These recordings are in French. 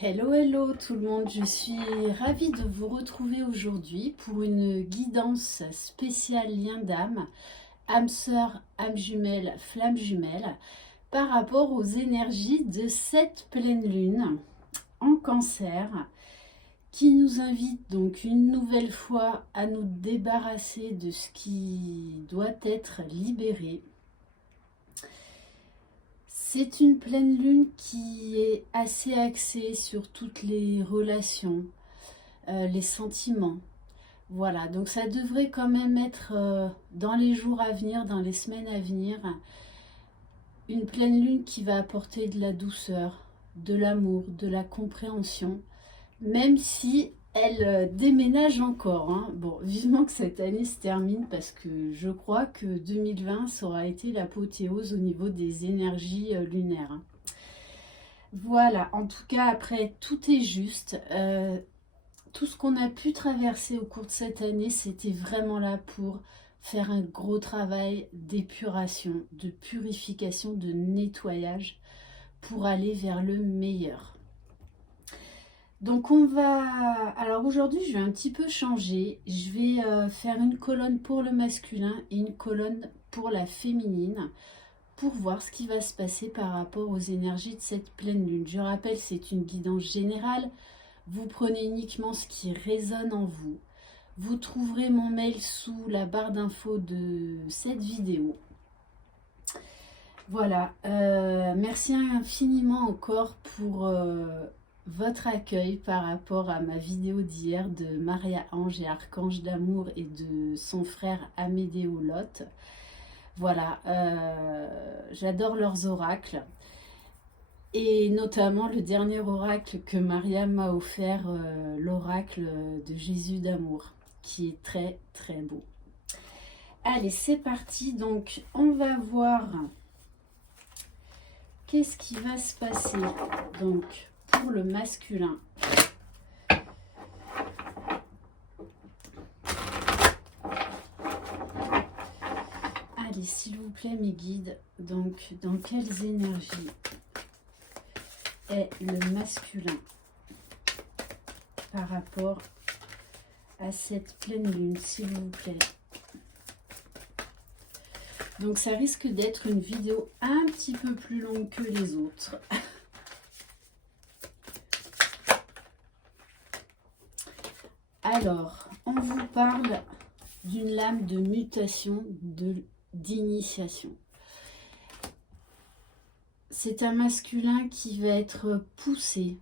Hello, hello tout le monde, je suis ravie de vous retrouver aujourd'hui pour une guidance spéciale lien d'âme, âme sœur, âme jumelle, flamme jumelle, par rapport aux énergies de cette pleine lune en Cancer, qui nous invite donc une nouvelle fois à nous débarrasser de ce qui doit être libéré. C'est une pleine lune qui est assez axée sur toutes les relations, les sentiments. Voilà, donc ça devrait quand même être dans les jours à venir, dans les semaines à venir, une pleine lune qui va apporter de la douceur, de l'amour, de la compréhension, même si elle déménage encore, hein. Bon, vivement que cette année se termine parce que je crois que 2020 ça aura été l'apothéose au niveau des énergies lunaires, hein. Voilà, en tout cas après tout est juste. Tout ce qu'on a pu traverser au cours de cette année, c'était vraiment là pour faire un gros travail d'épuration, de purification, de nettoyage pour aller vers le meilleur. Donc on va... Alors aujourd'hui, je vais un petit peu changer. Je vais faire une colonne pour le masculin et une colonne pour la féminine pour voir ce qui va se passer par rapport aux énergies de cette pleine lune. Je rappelle, c'est une guidance générale. Vous prenez uniquement ce qui résonne en vous. Vous trouverez mon mail sous la barre d'infos de cette vidéo. Voilà, merci infiniment encore pour votre accueil par rapport à ma vidéo d'hier de Maria Ange et Archange d'amour et de son frère Amédéo Lot. Voilà, j'adore leurs oracles. Et notamment le dernier oracle que Maria m'a offert, l'oracle de Jésus d'amour, qui est très très beau. Allez, c'est parti. Donc, on va voir qu'est-ce qui va se passer donc pour le masculin. Allez, s'il vous plaît, mes guides. Donc, dans quelles énergies est le masculin par rapport à cette pleine lune, s'il vous plaît? Donc ça risque d'être une vidéo un petit peu plus longue que les autres. Alors, on vous parle d'une lame de mutation, d'initiation. C'est un masculin qui va être poussé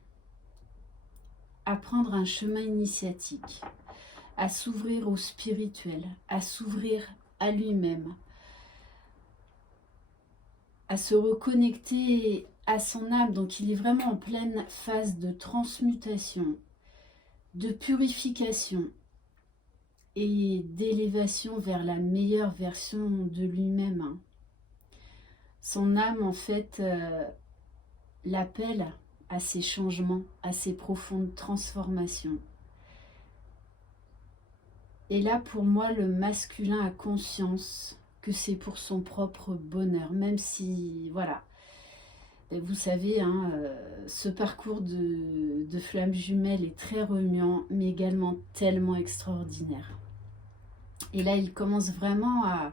à prendre un chemin initiatique, à s'ouvrir au spirituel, à s'ouvrir à lui-même, à se reconnecter à son âme. Donc il est vraiment en pleine phase de transmutation, de purification et d'élévation vers la meilleure version de lui-même. Son âme, en fait, l'appelle à ces changements, à ces profondes transformations. Et là, pour moi, le masculin a conscience que c'est pour son propre bonheur, même si, voilà, vous savez, hein, ce parcours de flamme jumelle est très remuant, mais également tellement extraordinaire. Et là, il commence vraiment à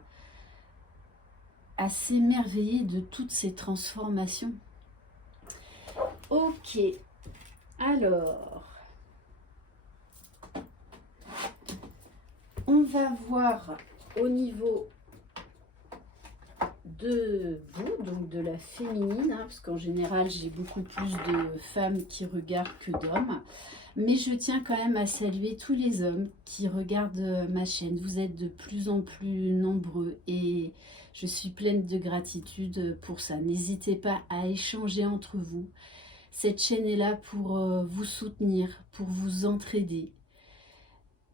s'émerveiller de toutes ces transformations. Ok, alors, on va voir au niveau de vous, donc de la féminine, hein, parce qu'en général j'ai beaucoup plus de femmes qui regardent que d'hommes, mais je tiens quand même à saluer tous les hommes qui regardent ma chaîne. Vous êtes de plus en plus nombreux et je suis pleine de gratitude pour ça. N'hésitez pas à échanger entre vous. Cette chaîne est là pour vous soutenir, pour vous entraider.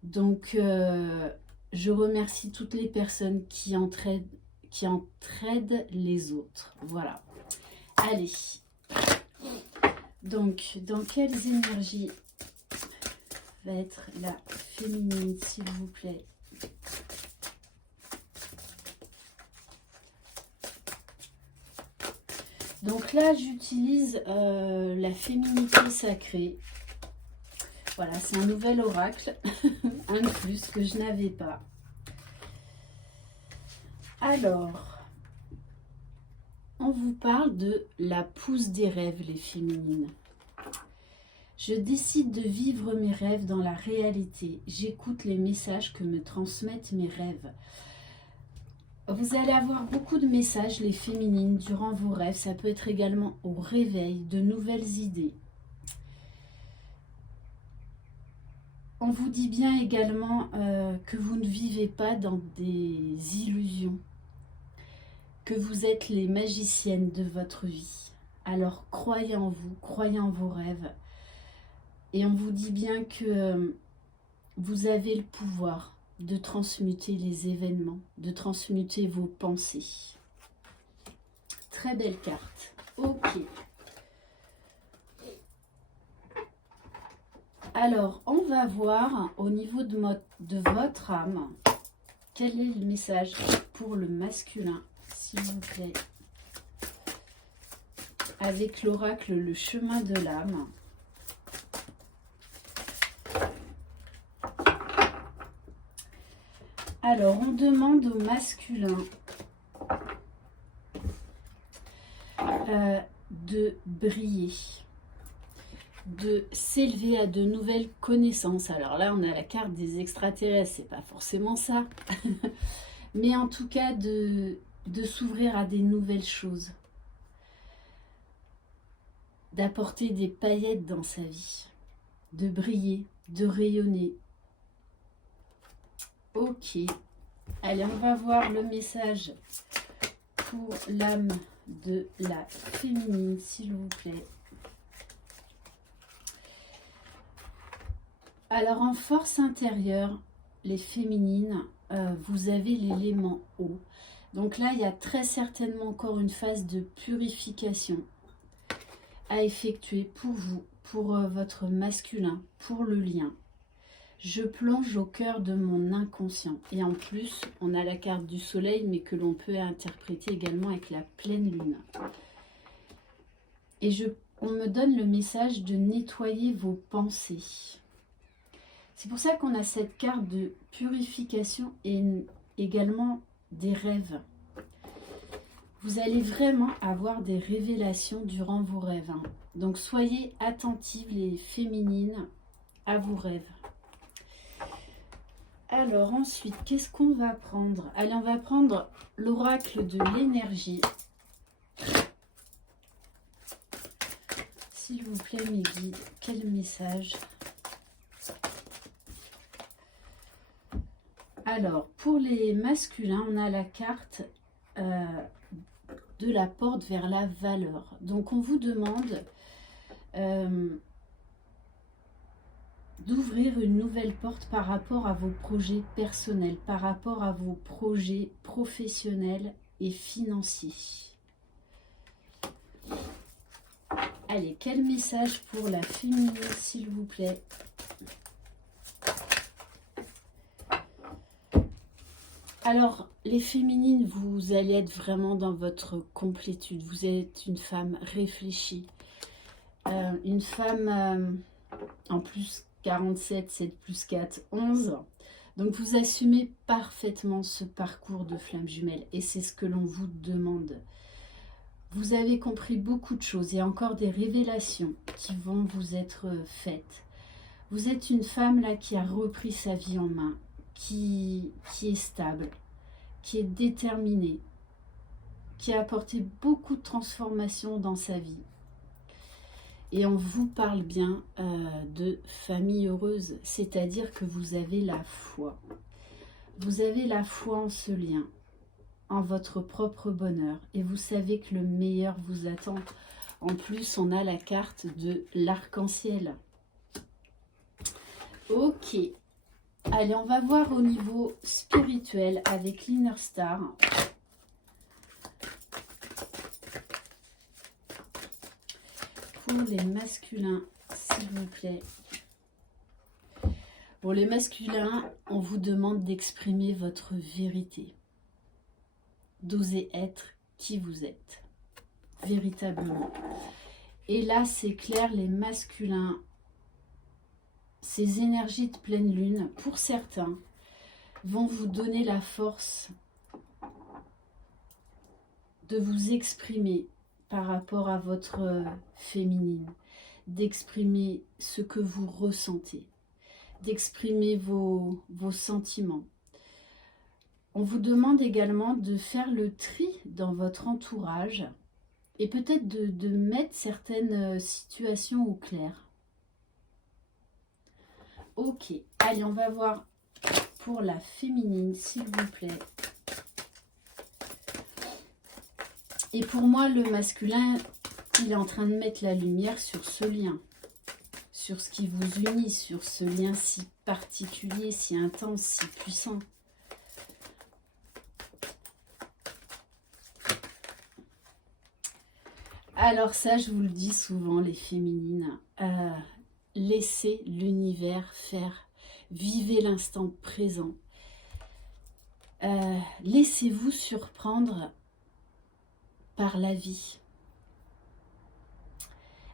Donc je remercie toutes les personnes qui entraident les autres. Voilà. Allez. Donc, dans quelles énergies va être la féminine, s'il vous plaît? Donc là, j'utilise la féminité sacrée. Voilà, c'est un nouvel oracle, un de plus que je n'avais pas. Alors, on vous parle de la pousse des rêves, les féminines. Je décide de vivre mes rêves dans la réalité. J'écoute les messages que me transmettent mes rêves. Vous allez avoir beaucoup de messages, les féminines, durant vos rêves. Ça peut être également au réveil, de nouvelles idées. On vous dit bien également que vous ne vivez pas dans des illusions, que vous êtes les magiciennes de votre vie. Alors croyez en vous, croyez en vos rêves. Et on vous dit bien que vous avez le pouvoir de transmuter les événements, de transmuter vos pensées. Très belle carte. Ok. Alors, on va voir au niveau de votre âme, quel est le message pour le masculin, s'il vous plaît, avec l'oracle Le Chemin de l'âme. Alors, on demande au masculin de briller, de s'élever à de nouvelles connaissances. Alors là, on a la carte des extraterrestres, c'est pas forcément ça. Mais en tout cas, de s'ouvrir à des nouvelles choses. D'apporter des paillettes dans sa vie. De briller, de rayonner. Ok. Allez, on va voir le message pour l'âme de la féminine, s'il vous plaît. Alors, en force intérieure, les féminines, vous avez l'élément eau. Donc là, il y a très certainement encore une phase de purification à effectuer pour vous, pour votre masculin, pour le lien. Je plonge au cœur de mon inconscient. Et en plus, on a la carte du soleil, mais que l'on peut interpréter également avec la pleine lune. Et on me donne le message de nettoyer vos pensées. C'est pour ça qu'on a cette carte de purification et également des rêves. Vous allez vraiment avoir des révélations durant vos rêves. Hein. Donc soyez attentives les féminines à vos rêves. Alors ensuite, qu'est-ce qu'on va prendre? Allez, on va prendre l'oracle de l'énergie. S'il vous plaît, mes guides, quel message? Alors, pour les masculins, on a la carte de la porte vers la valeur. Donc, on vous demande d'ouvrir une nouvelle porte par rapport à vos projets personnels, par rapport à vos projets professionnels et financiers. Allez, quel message pour la féminine, s'il vous plaît? Alors, les féminines, vous allez être vraiment dans votre complétude. Vous êtes une femme réfléchie. Une femme, en plus, 47, 7 plus 4, 11. Donc, vous assumez parfaitement ce parcours de flamme jumelle. Et c'est ce que l'on vous demande. Vous avez compris beaucoup de choses. Il y a encore des révélations qui vont vous être faites. Vous êtes une femme là qui a repris sa vie en main. Qui est stable, qui est déterminée, qui a apporté beaucoup de transformations dans sa vie. Et on vous parle bien de famille heureuse, c'est-à-dire que vous avez la foi. Vous avez la foi en ce lien, en votre propre bonheur, et vous savez que le meilleur vous attend. En plus, on a la carte de l'arc-en-ciel. Ok. Allez, on va voir au niveau spirituel avec l'Inner Star. Pour les masculins, s'il vous plaît. Pour les masculins, on vous demande d'exprimer votre vérité. D'oser être qui vous êtes. véritablement. Et là, c'est clair, les masculins, ces énergies de pleine lune, pour certains, vont vous donner la force de vous exprimer par rapport à votre féminine, d'exprimer ce que vous ressentez, d'exprimer vos sentiments. On vous demande également de faire le tri dans votre entourage et peut-être de mettre certaines situations au clair. Ok, allez, on va voir pour la féminine, s'il vous plaît. Et pour moi, le masculin, il est en train de mettre la lumière sur ce lien, sur ce qui vous unit, sur ce lien si particulier, si intense, si puissant. Alors ça, je vous le dis souvent, les féminines, laissez l'univers faire, vivez l'instant présent, laissez-vous surprendre par la vie.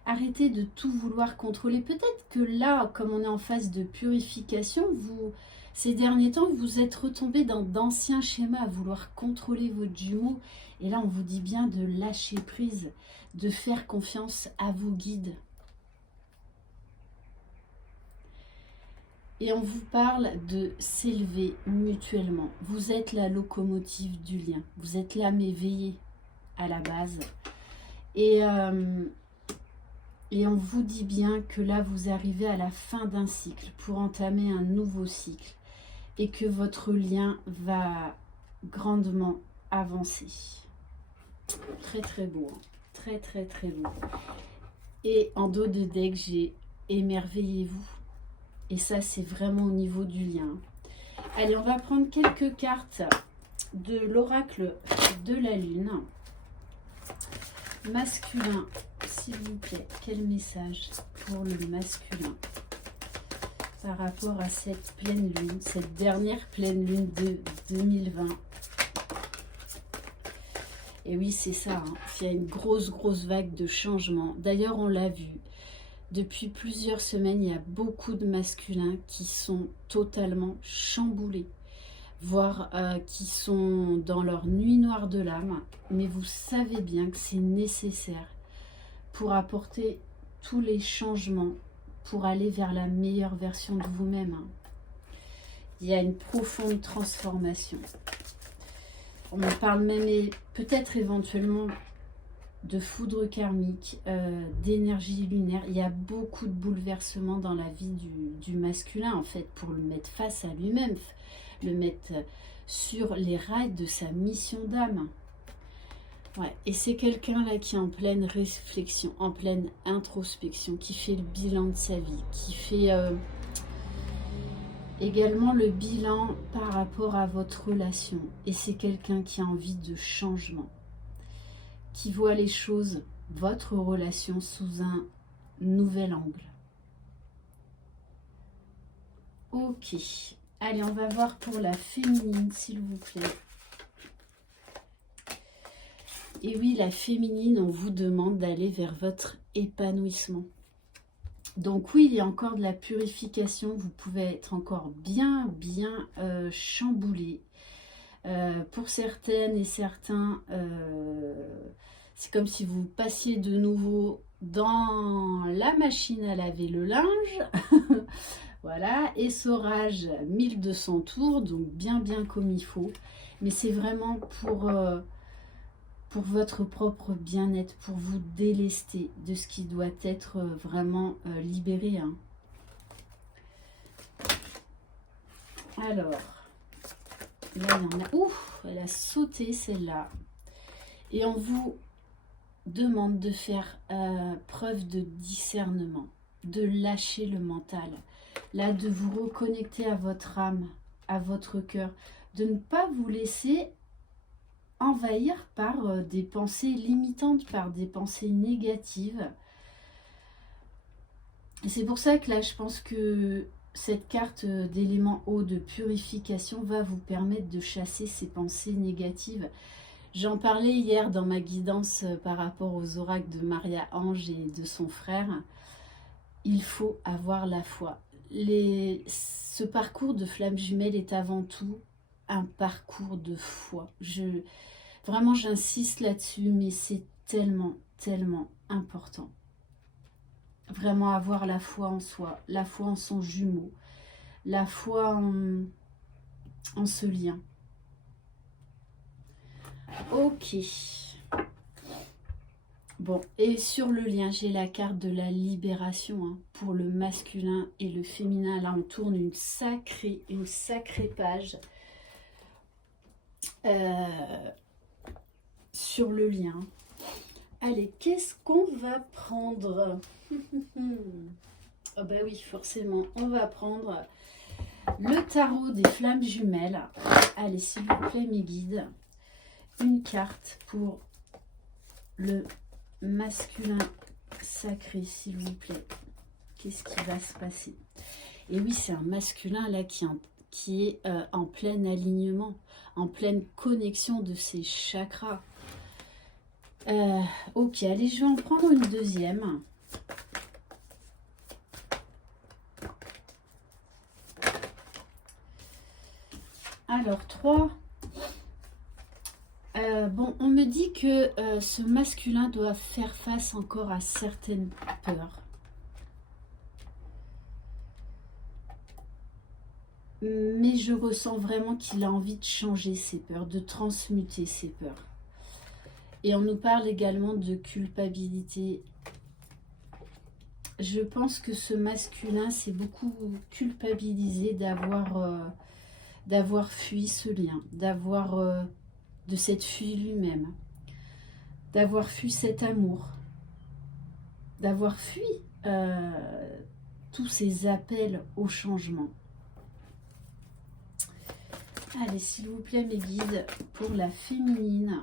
Arrêtez de tout vouloir contrôler. Peut-être que là, comme on est en phase de purification, ces derniers temps, vous êtes retombé dans d'anciens schémas à vouloir contrôler votre jumeau. Et là, on vous dit bien de lâcher prise, de faire confiance à vos guides. Et on vous parle de s'élever mutuellement. Vous êtes la locomotive du lien. Vous êtes l'âme éveillée à la base. Et on vous dit bien que là, vous arrivez à la fin d'un cycle pour entamer un nouveau cycle. Et que votre lien va grandement avancer. Très très beau. Hein. Très très très beau. Et en dos de deck, j'ai émerveillez-vous. Et ça, c'est vraiment au niveau du lien. Allez, on va prendre quelques cartes de l'oracle de la lune. Masculin, s'il vous plaît, quel message pour le masculin par rapport à cette pleine lune, cette dernière pleine lune de 2020. Et oui, c'est ça, hein. Il y a une grosse vague de changement. D'ailleurs, on l'a vu. Depuis plusieurs semaines, il y a beaucoup de masculins qui sont totalement chamboulés, voire qui sont dans leur nuit noire de l'âme. Mais vous savez bien que c'est nécessaire pour apporter tous les changements, pour aller vers la meilleure version de vous-même. Hein. Il y a une profonde transformation. On en parle même peut-être éventuellement de foudre karmique, d'énergie lunaire. Il y a beaucoup de bouleversements dans la vie du masculin, en fait, pour le mettre face à lui-même, le mettre sur les rails de sa mission d'âme. Ouais. Et c'est quelqu'un là qui est en pleine réflexion, en pleine introspection, qui fait le bilan de sa vie, qui fait également le bilan par rapport à votre relation. Et c'est quelqu'un qui a envie de changement, qui voit les choses, votre relation, sous un nouvel angle. Ok. Allez, on va voir pour la féminine, s'il vous plaît. Et oui, la féminine, on vous demande d'aller vers votre épanouissement. Donc oui, il y a encore de la purification. Vous pouvez être encore bien chamboulé. Pour certaines et certains, c'est comme si vous passiez de nouveau dans la machine à laver le linge. Voilà, essorage 1200 tours, donc bien comme il faut. Mais c'est vraiment pour votre propre bien-être, pour vous délester de ce qui doit être vraiment libéré. Hein. Alors, là, il y en a... Ouf, elle a sauté celle-là. Et on vous demande de faire preuve de discernement, de lâcher le mental. Là, de vous reconnecter à votre âme, à votre cœur, de ne pas vous laisser envahir par des pensées limitantes, par des pensées négatives. Et c'est pour ça que là, je pense que cette carte d'élément eau de purification va vous permettre de chasser ces pensées négatives. J'en parlais hier dans ma guidance par rapport aux oracles de Maria-Ange et de son frère. Il faut avoir la foi. Ce parcours de flamme jumelle est avant tout un parcours de foi. Vraiment, j'insiste là-dessus, mais c'est tellement, tellement important. Vraiment avoir la foi en soi, la foi en son jumeau, la foi en ce lien. Ok. Bon, et sur le lien, j'ai la carte de la libération hein, pour le masculin et le féminin. Là, on tourne une sacrée page sur le lien. Allez, qu'est-ce qu'on va prendre? Oh bah oui, forcément, on va prendre le tarot des flammes jumelles. Allez, s'il vous plaît, mes guides, une carte pour le masculin sacré, s'il vous plaît. Qu'est-ce qui va se passer? Et oui, c'est un masculin là qui est en plein alignement, en pleine connexion de ses chakras. Ok, allez, je vais en prendre une deuxième. Alors, 3. Bon, on me dit que ce masculin doit faire face encore à certaines peurs. Mais je ressens vraiment qu'il a envie de changer ses peurs, de transmuter ses peurs. Et on nous parle également de culpabilité. Je pense que ce masculin s'est beaucoup culpabilisé d'avoir fui ce lien, de s'être fui lui-même, d'avoir fui cet amour, d'avoir fui tous ces appels au changement. Allez, s'il vous plaît, mes guides, pour la féminine.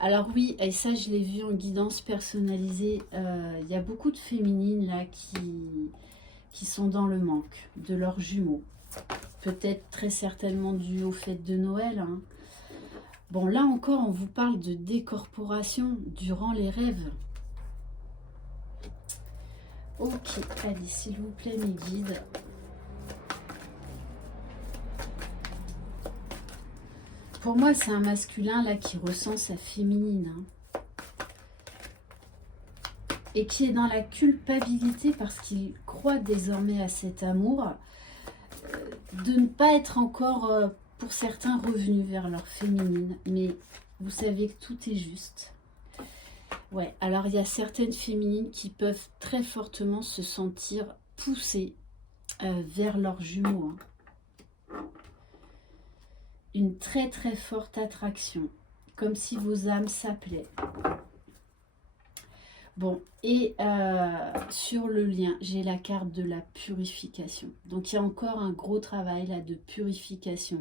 Alors oui, et ça je l'ai vu en guidance personnalisée, il y a beaucoup de féminines là qui sont dans le manque de leurs jumeaux. Peut-être très certainement dû au fait de Noël. Hein. Bon, là encore, on vous parle de décorporation durant les rêves. Ok, allez, s'il vous plaît, mes guides. Pour moi, c'est un masculin là qui ressent sa féminine. Hein, et qui est dans la culpabilité parce qu'il croit désormais à cet amour, de ne pas être encore, pour certains, revenus vers leur féminine. Mais vous savez que tout est juste. Ouais, alors il y a certaines féminines qui peuvent très fortement se sentir poussées vers leurs jumeaux. Hein. Une très très forte attraction, comme si vos âmes s'appelaient. Bon, et sur le lien, j'ai la carte de la purification. Donc il y a encore un gros travail là de purification.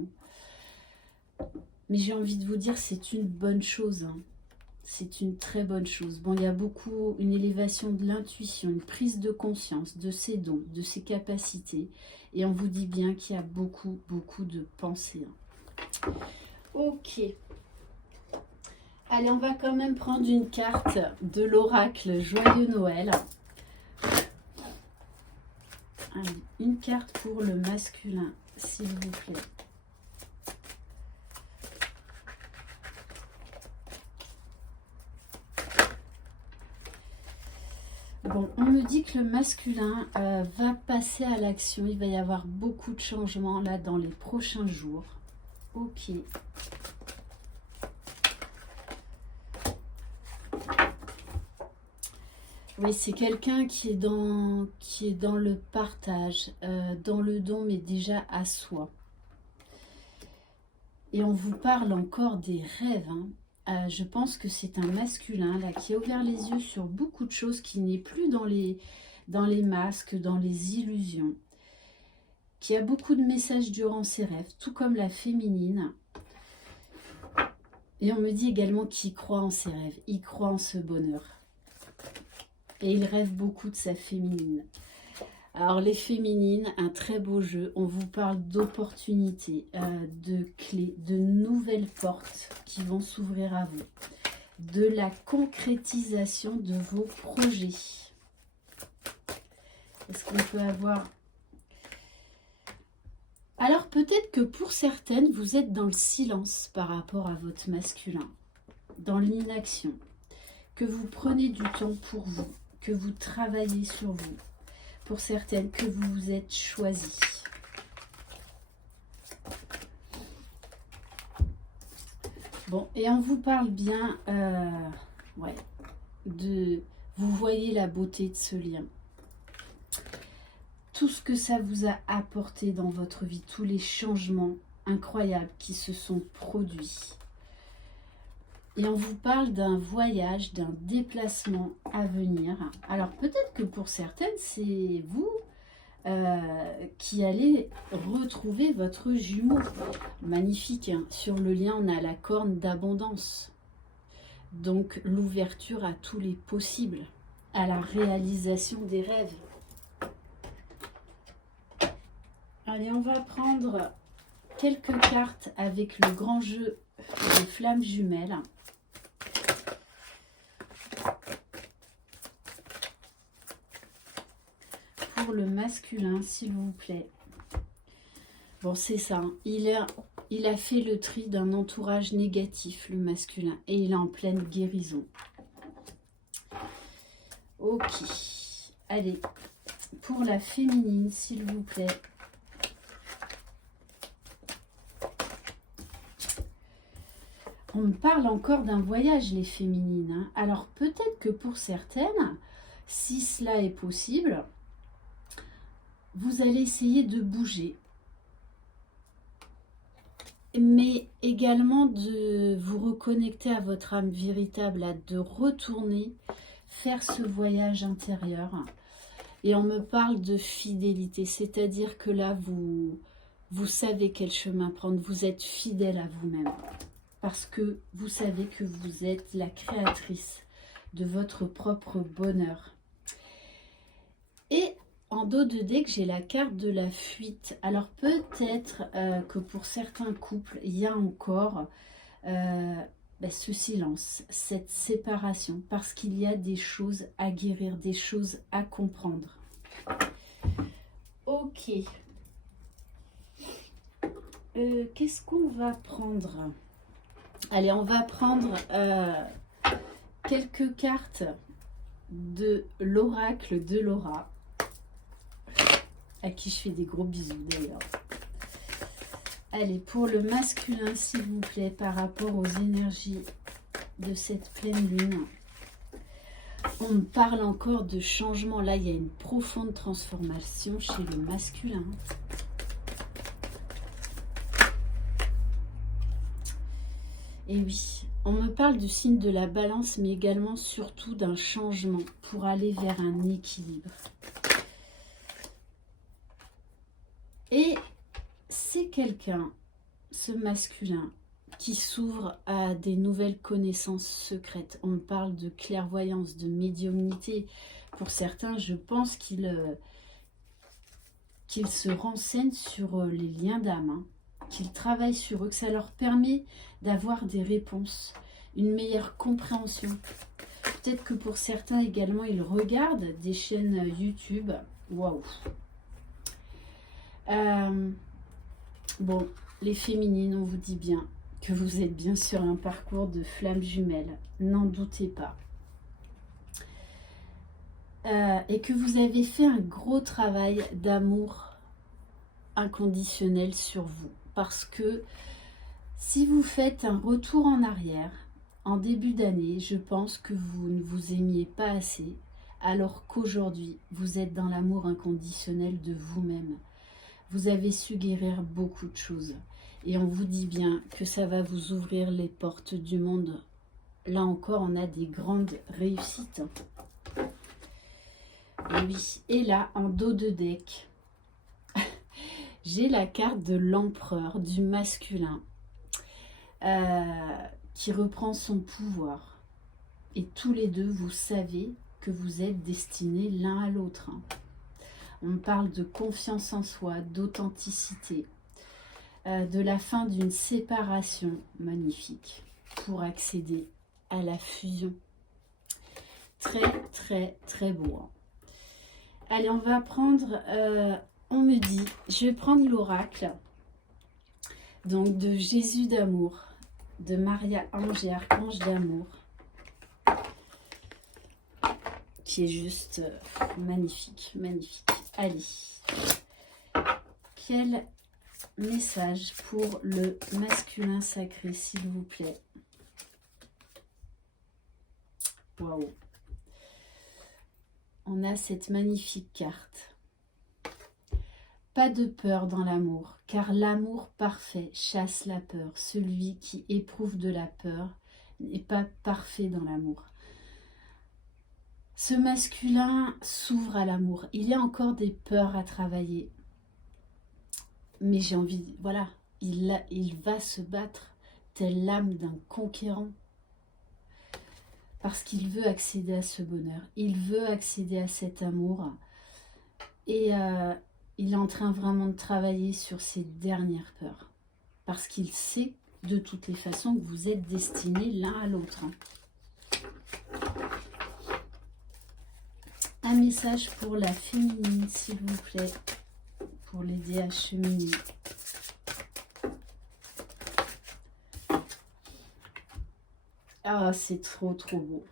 Mais j'ai envie de vous dire, c'est une bonne chose. Hein. C'est une très bonne chose. Bon, il y a beaucoup, une élévation de l'intuition, une prise de conscience de ses dons, de ses capacités. Et on vous dit bien qu'il y a beaucoup, beaucoup de pensées. Hein. Ok. Allez, on va quand même prendre une carte de l'oracle Joyeux Noël. Allez, une carte pour le masculin, s'il vous plaît. Bon, on me dit que le masculin va passer à l'action. Il va y avoir beaucoup de changements là dans les prochains jours. Ok. Oui, c'est quelqu'un qui est dans le partage, dans le don, mais déjà à soi. Et on vous parle encore des rêves. Hein. Je pense que c'est un masculin là qui a ouvert les yeux sur beaucoup de choses, qui n'est plus dans les masques, dans les illusions, qui a beaucoup de messages durant ses rêves, tout comme la féminine. Et on me dit également qu'il croit en ses rêves, il croit en ce bonheur. Et il rêve beaucoup de sa féminine. Alors les féminines, un très beau jeu. On vous parle d'opportunités, de clés, de nouvelles portes qui vont s'ouvrir à vous, de la concrétisation de vos projets. Est-ce qu'on peut avoir... Alors peut-être que pour certaines, vous êtes dans le silence par rapport à votre masculin, dans l'inaction, que vous prenez du temps pour vous, que vous travaillez sur vous. Pour certaines, que vous vous êtes choisi. Bon, et on vous parle bien, ouais, vous voyez la beauté de ce lien. Tout ce que ça vous a apporté dans votre vie, tous les changements incroyables qui se sont produits. Et on vous parle d'un voyage, d'un déplacement à venir. Alors peut-être que pour certaines, c'est vous qui allez retrouver votre jumeau. Magnifique, hein. Sur le lien, on a la corne d'abondance. Donc l'ouverture à tous les possibles, à la réalisation des rêves. Allez, on va prendre quelques cartes avec le grand jeu de flammes jumelles. Pour le masculin, s'il vous plaît. Bon, c'est ça. Hein. Il a fait le tri d'un entourage négatif, le masculin. Et il est en pleine guérison. Ok. Allez. Pour la féminine, s'il vous plaît. On me parle encore d'un voyage, les féminines. Hein. Alors, peut-être que pour certaines, si cela est possible... Vous allez essayer de bouger, mais également de vous reconnecter à votre âme véritable, de retourner faire ce voyage intérieur. Et on me parle de fidélité, c'est-à-dire que là, vous savez quel chemin prendre, vous êtes fidèle à vous-même, parce que vous savez que vous êtes la créatrice de votre propre bonheur. Et en dos de deck, j'ai la carte de la fuite. Alors peut-être que pour certains couples, il y a encore ce silence, cette séparation, parce qu'il y a des choses à guérir, des choses à comprendre. Ok. Qu'est-ce qu'on va prendre? Allez, on va prendre quelques cartes de l'oracle de Laura. À qui je fais des gros bisous d'ailleurs. Allez, pour le masculin, s'il vous plaît, par rapport aux énergies de cette pleine lune, on me parle encore de changement. Là, il y a une profonde transformation chez le masculin. Et oui, on me parle du signe de la balance, mais également surtout d'un changement pour aller vers un équilibre. Et c'est quelqu'un, ce masculin, qui s'ouvre à des nouvelles connaissances secrètes. On me parle de clairvoyance, de médiumnité. Pour certains, je pense qu'il se renseigne sur les liens d'âme, hein, qu'il travaille sur eux, que ça leur permet d'avoir des réponses, une meilleure compréhension. Peut-être que pour certains également, ils regardent des chaînes YouTube. Waouh! Bon, les féminines, on vous dit bien que vous êtes bien sur un parcours de flammes jumelles, n'en doutez pas. Et que vous avez fait un gros travail d'amour inconditionnel sur vous. Parce que si vous faites un retour en arrière, en début d'année, je pense que vous ne vous aimiez pas assez, alors qu'aujourd'hui, vous êtes dans l'amour inconditionnel de vous-même. Vous avez su guérir beaucoup de choses. Et on vous dit bien que ça va vous ouvrir les portes du monde. Là encore, on a des grandes réussites. Et oui, et là, en dos de deck, j'ai la carte de l'empereur, du masculin, qui reprend son pouvoir. Et tous les deux, vous savez que vous êtes destinés l'un à l'autre. On parle de confiance en soi, d'authenticité, de la fin d'une séparation magnifique pour accéder à la fusion. Très, très, très beau. Hein. Allez, on va prendre, on me dit, je vais prendre l'oracle, donc de Jésus d'amour, de Maria Ange et Archange d'amour, qui est juste magnifique, magnifique. Allez, quel message pour le masculin sacré, s'il vous plaît? Waouh! On a cette magnifique carte. Pas de peur dans l'amour, car l'amour parfait chasse la peur. Celui qui éprouve de la peur n'est pas parfait dans l'amour. Ce masculin s'ouvre à l'amour. Il y a encore des peurs à travailler. Mais j'ai envie, voilà, il va se battre telle l'âme d'un conquérant. Parce qu'il veut accéder à ce bonheur. Il veut accéder à cet amour. Et il est en train vraiment de travailler sur ses dernières peurs. Parce qu'il sait de toutes les façons que vous êtes destinés l'un à l'autre. Un message pour la féminine, s'il vous plaît. Pour l'aider à cheminer. Ah, c'est trop, trop beau.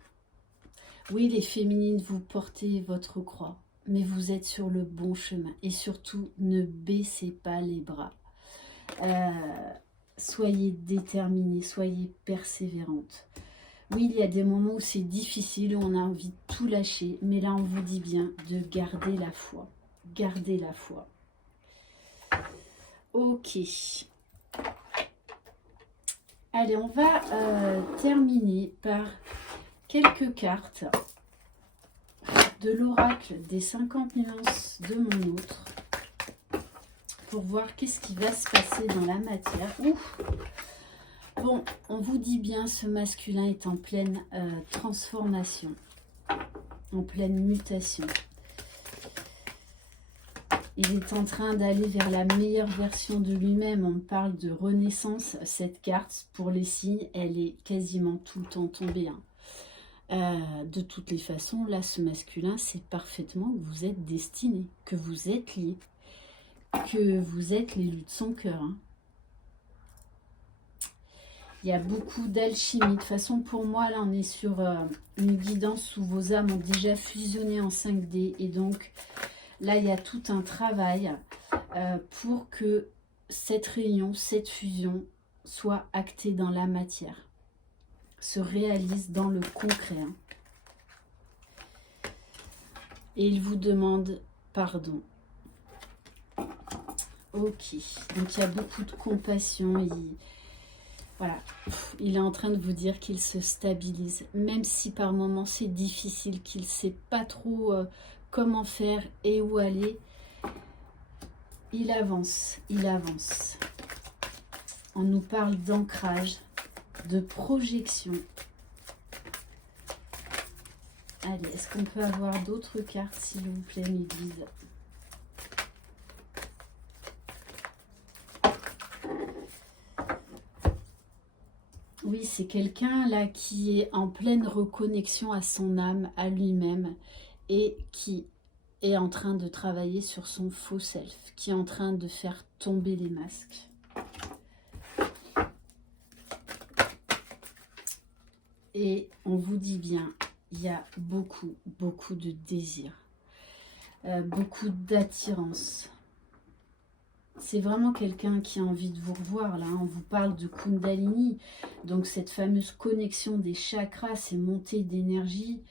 Oui, les féminines, vous portez votre croix, mais vous êtes sur le bon chemin. Et surtout, ne baissez pas les bras. Soyez déterminée, soyez persévérante. Oui, il y a des moments où c'est difficile, où on a envie de tout lâcher, mais là, on vous dit bien de garder la foi. Gardez la foi. Ok. Allez, on va terminer par quelques cartes de l'oracle des 50 nuances de mon autre pour voir qu'est-ce qui va se passer dans la matière. Ouf. Bon, on vous dit bien, ce masculin est en pleine transformation, en pleine mutation. Il est en train d'aller vers la meilleure version de lui-même. On parle de renaissance. Cette carte, pour les signes, elle est quasiment tout le temps tombée. Hein. De toutes les façons, là, ce masculin, c'est parfaitement que vous êtes destiné, que vous êtes lié, que vous êtes l'élu de son cœur. Hein. Il y a beaucoup d'alchimie. De toute façon, pour moi, là, on est sur une guidance où vos âmes ont déjà fusionné en 5D. Et donc, là, il y a tout un travail pour que cette réunion, cette fusion soit actée dans la matière, se réalise dans le concret. Hein. Et il vous demande pardon. Ok, donc il y a beaucoup de compassion. Voilà, il est en train de vous dire qu'il se stabilise, même si par moments c'est difficile, qu'il ne sait pas trop comment faire et où aller. Il avance, il avance. On nous parle d'ancrage, de projection. Allez, est-ce qu'on peut avoir d'autres cartes, s'il vous plaît, mes guides? Oui, c'est quelqu'un là qui est en pleine reconnexion à son âme, à lui-même, et qui est en train de travailler sur son faux self, qui est en train de faire tomber les masques. Et on vous dit bien, il y a beaucoup, beaucoup de désir, beaucoup d'attirance. C'est vraiment quelqu'un qui a envie de vous revoir, là. On vous parle de Kundalini, donc cette fameuse connexion des chakras, ces montées d'énergie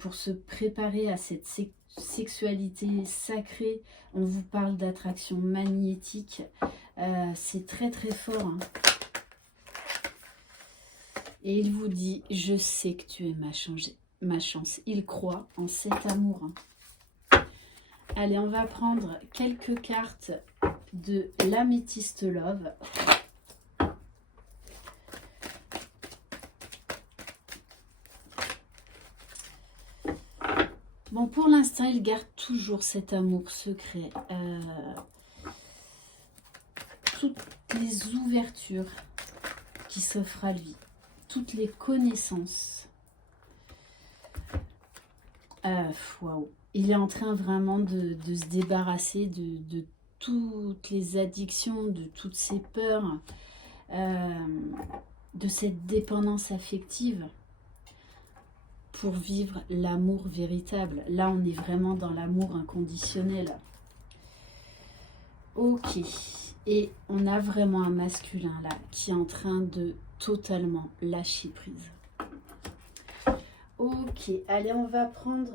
pour se préparer à cette sexualité sacrée. On vous parle d'attraction magnétique. C'est très, très fort. Hein. Et il vous dit, je sais que tu es ma chance. Il croit en cet amour. Hein. Allez, on va prendre quelques cartes de l'Améthyste Love. Bon, Donc pour l'instant, il garde toujours cet amour secret. Toutes les ouvertures qui s'offrent à lui. Toutes les connaissances. Waouh. Il est en train vraiment de se débarrasser de toutes les addictions, de toutes ses peurs, de cette dépendance affective pour vivre l'amour véritable. Là, on est vraiment dans l'amour inconditionnel. Ok. Et on a vraiment un masculin là qui est en train de totalement lâcher prise. Ok, allez, on va prendre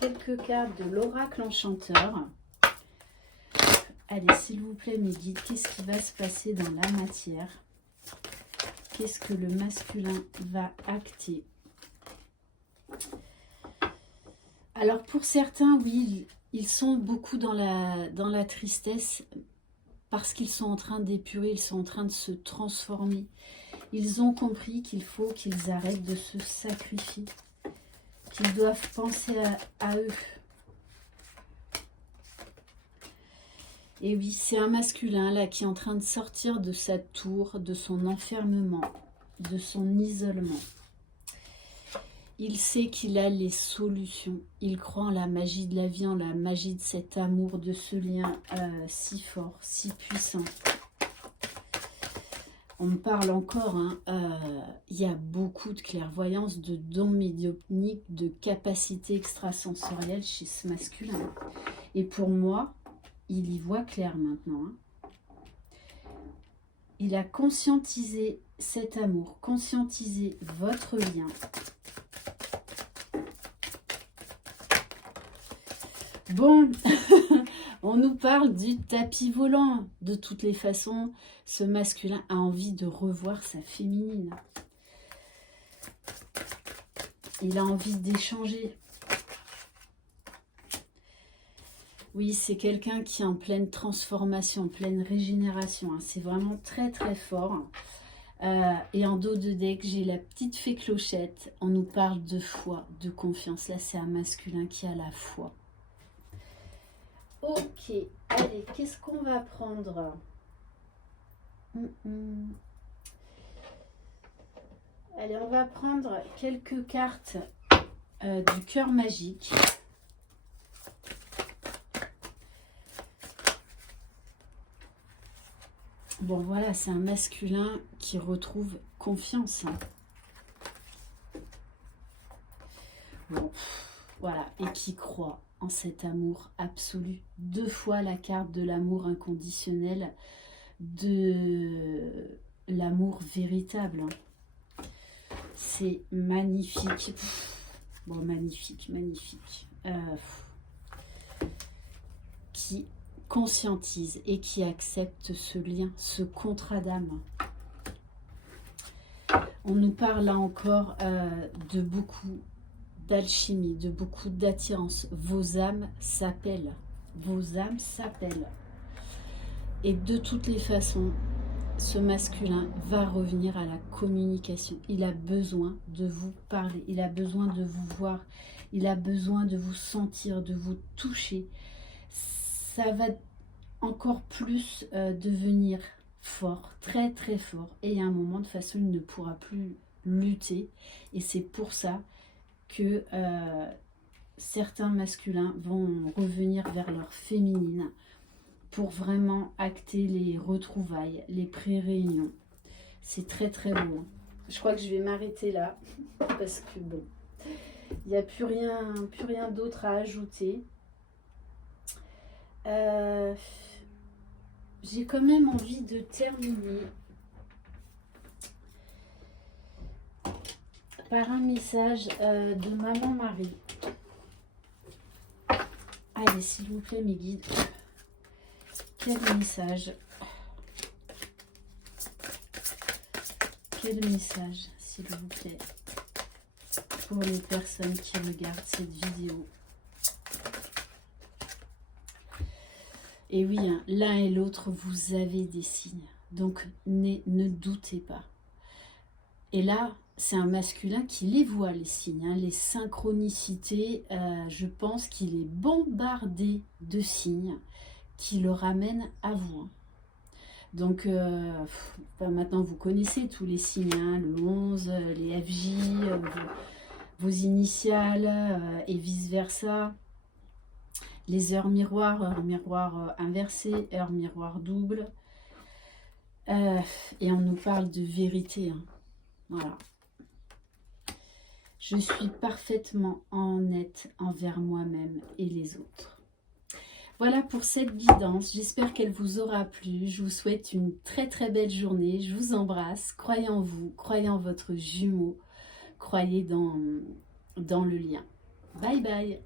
quelques cartes de l'oracle enchanteur. Allez, s'il vous plaît, mes guides, qu'est-ce qui va se passer dans la matière? Qu'est-ce que le masculin va acter? Alors, pour certains, oui, ils sont beaucoup dans la tristesse parce qu'ils sont en train d'épurer, ils sont en train de se transformer. Ils ont compris qu'il faut qu'ils arrêtent de se sacrifier, qu'ils doivent penser à eux. Et oui, c'est un masculin là qui est en train de sortir de sa tour, de son enfermement, de son isolement. Il sait qu'il a les solutions. Il croit en la magie de la vie, en la magie de cet amour, de ce lien si fort, si puissant. On me parle encore, hein, il y a beaucoup de clairvoyance, de dons médiumniques, de capacités extrasensorielles chez ce masculin. Et pour moi, il y voit clair maintenant. Hein. Il a conscientisé cet amour, conscientisé votre lien. Bon, on nous parle du tapis volant. De toutes les façons, ce masculin a envie de revoir sa féminine. Il a envie d'échanger. Oui, c'est quelqu'un qui est en pleine transformation, en pleine régénération. Hein. C'est vraiment très très fort. Et en dos de deck, j'ai la petite fée clochette. On nous parle de foi, de confiance. Là, c'est un masculin qui a la foi. Ok, allez, qu'est-ce qu'on va prendre? Allez, on va prendre quelques cartes du cœur magique. Bon, voilà, c'est un masculin qui retrouve confiance. Hein. Bon, voilà, et qui croit en cet amour absolu. 2 fois la carte de l'amour inconditionnel, de l'amour véritable. Hein. C'est magnifique. Bon, magnifique, magnifique. Qui conscientise et qui accepte ce lien, ce contrat d'âme. On nous parle là encore de beaucoup d'alchimie, de beaucoup d'attirance. Vos âmes s'appellent. Vos âmes s'appellent. Et de toutes les façons, ce masculin va revenir à la communication. Il a besoin de vous parler. Il a besoin de vous voir. Il a besoin de vous sentir, de vous toucher. Ça va encore plus devenir fort, très très fort. Et à un moment, de toute façon, il ne pourra plus lutter. Et c'est pour ça que certains masculins vont revenir vers leur féminine pour vraiment acter les retrouvailles, les pré-réunions. C'est très très beau. Je crois que je vais m'arrêter là parce que bon, il n'y a plus rien d'autre à ajouter. J'ai quand même envie de terminer par un message de Maman Marie. Allez, s'il vous plaît, mes guides. Quel message? Quel message, s'il vous plaît, pour les personnes qui regardent cette vidéo? Et oui, hein, l'un et l'autre, vous avez des signes. Donc, ne doutez pas. Et là, c'est un masculin qui les voit, les signes, hein, les synchronicités. Je pense qu'il est bombardé de signes qui le ramènent à vous. Hein. Donc, maintenant, vous connaissez tous les signes, hein, le 11, les FJ, vos initiales et vice-versa. Les heures miroir inversé, heures miroir double. Et on nous parle de vérité. Hein. Voilà. Je suis parfaitement honnête envers moi-même et les autres. Voilà pour cette guidance. J'espère qu'elle vous aura plu. Je vous souhaite une très très belle journée. Je vous embrasse. Croyez en vous, croyez en votre jumeau. Croyez dans le lien. Bye bye.